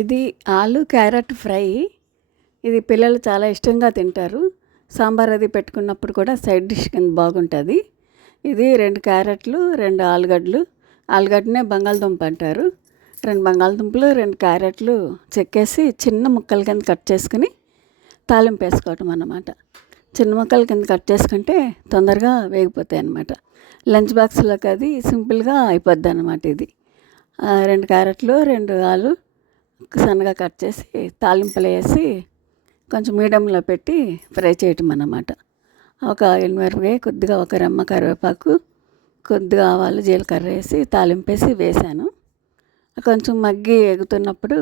ఇది ఆలు carrot fry. ఇది పిల్లలు చాలా ఇష్టంగా తింటారు. సాంబార్ అది పెట్టుకున్నప్పుడు కూడా సైడ్ డిష్ కింద బాగుంటుంది. ఇది 2 క్యారెట్లు, 2 ఆలుగడ్డలు. ఆలుగడ్డనే బంగాళదుంప అంటారు. 2 బంగాళదుంపలు, 2 క్యారెట్లు చెక్కేసి చిన్న ముక్కల కింద కట్ చేసుకుని తాలింపు వేసుకోవటం అన్నమాట. చిన్న ముక్కల కింద కట్ చేసుకుంటే తొందరగా వేగిపోతాయి అన్నమాట. లంచ్ బాక్స్లోకి అది సింపుల్గా అయిపోద్ది అన్నమాట. ఇది 2 క్యారెట్లు, 2 ఆలు సన్నగా కట్ చేసి తాలింపులో వేసి కొంచెం మీడియంలో పెట్టి ఫ్రై చేయటం అన్నమాట. ఒక ఎండుమిరపకాయ, కొద్దిగా ఒక రెమ్మ కరివేపాకు, కొద్దిగా ఆవాలు, జీలకర్ర వేసి తాలింపేసి వేసాను. కొంచెం మగ్గి ఎగుతున్నప్పుడు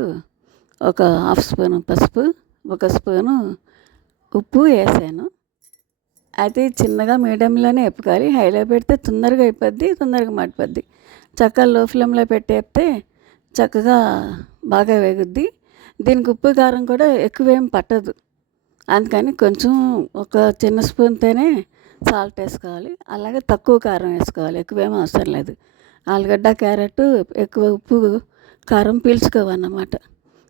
ఒక 1/2 స్పూను పసుపు, 1 స్పూను ఉప్పు వేసాను. అయితే చిన్నగా మీడియంలోనే వేపుకోవాలి. హైలో పెడితే తొందరగా అయిపోద్ది, తొందరగా మాడిపోద్ది. చక్కగా లో ఫ్లేమ్లో పెట్టి వేపితే చక్కగా బాగా వేగుద్ది. దీనికి ఉప్పు కారం కూడా ఎక్కువేం పట్టదు. అందుకని కొంచెం ఒక చిన్న స్పూన్తోనే సాల్ట్ వేసుకోవాలి. అలాగే తక్కువ కారం వేసుకోవాలి, ఎక్కువేమీ అవసరం లేదు. ఆలుగడ్డ, క్యారెట్ ఎక్కువ ఉప్పు కారం పీల్చుకోవన్నమాట.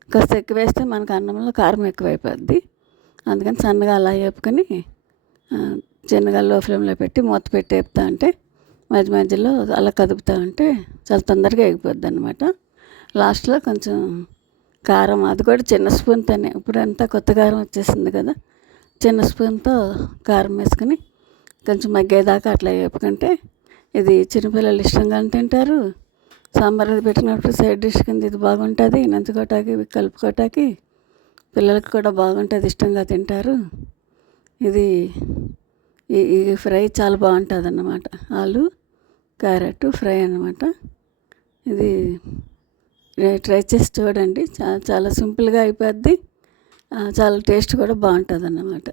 కాస్త ఎక్కువ వేస్తే మనకు అన్నంలో కారం ఎక్కువైపోద్ది. అందుకని సన్నగా అలా వేపుకొని చిన్నగా లో ఫ్లేమ్లో పెట్టి మూత పెట్టి వేపుతా ఉంటే మధ్య మధ్యలో అలా కదుపుతూ ఉంటే చాలా తొందరగా ఎగిపోద్ది అనమాట. లాస్ట్లో కొంచెం కారం, అది కూడా చిన్న స్పూన్తోనే. ఇప్పుడంతా కొత్త కారం వచ్చేసింది కదా, చిన్న స్పూన్తో కారం వేసుకుని కొంచెం మగ్గేదాకా అట్లా వేపుకుంటే ఇది చిన్నపిల్లలు ఇష్టంగా తింటారు. సాంబార్ అది పెట్టినప్పుడు సైడ్ డిష్ కింద ఇది బాగుంటుంది. నంచుకోవటానికి, కలుపుకోవటానికి పిల్లలకి కూడా బాగుంటుంది, ఇష్టంగా తింటారు. ఇది ఈ ఫ్రై చాలా బాగుంటుంది అన్నమాట. ఆలు క్యారెట్ ఫ్రై అన్నమాట. ఇది ట్రై చేసి చూడండి. చాలా సింపుల్గా అయిపోద్ది. చాలా టేస్ట్ కూడా బాగుంటుంది అన్నమాట.